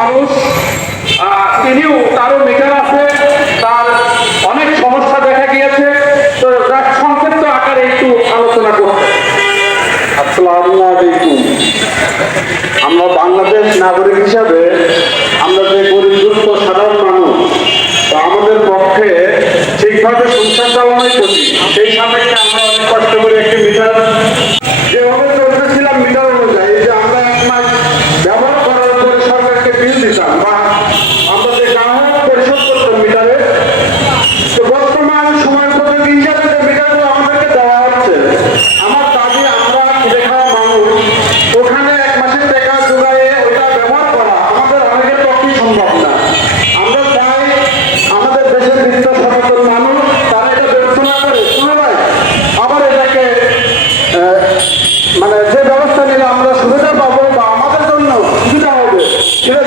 মানুষ তিনিও তারও মেটার আছে, তার অনেক সমস্যা দেখা গিয়েছে। তো তার সংক্ষিপ্ত আকারে একটু আলোচনা করব আমরা বাংলাদেশ নাগরিক হিসাবে আমরা যে গরিব সাধারণ মানুষ আমাদের পক্ষে ব্যবস্থা নিলে আমরা সুবিধা পাবো বা আমাদের জন্য সুবিধা হবে। সেটা